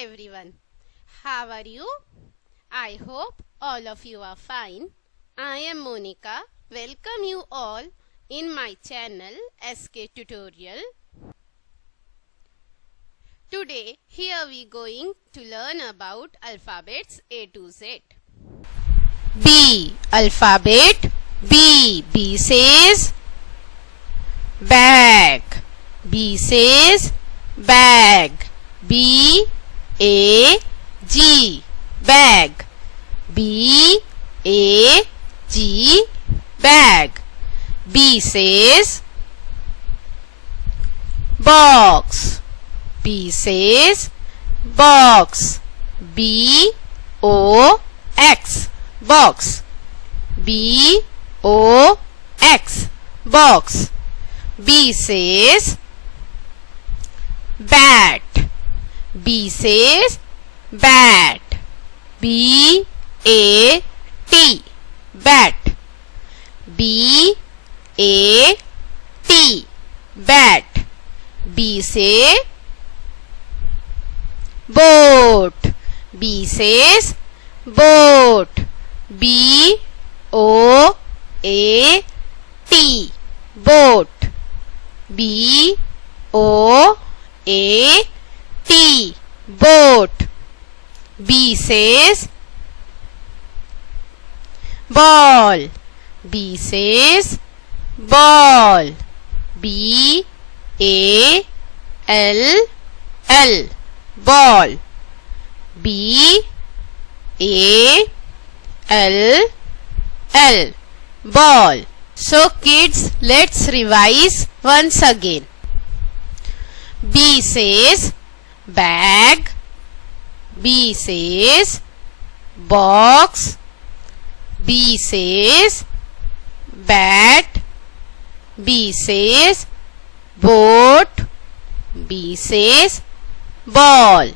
everyone. How are you? I hope all of you are fine. I am Monica. Welcome you all in my channel SK Tutorial. Today here we going to learn about alphabets A to Z. B alphabet. B. B says bag. B says bag. B A G bag. B A G bag. B says box. B says box. B O X box. B O X box. B says bat. B says bat. B A T bat. B A T bat. B say boat. B says boat. B O A T boat. B O A T boat. B says ball. B says ball. B A L L ball. B A L L ball. So kids, let's revise once again. B says bag. B says box. B says bat. B says boat. B says ball.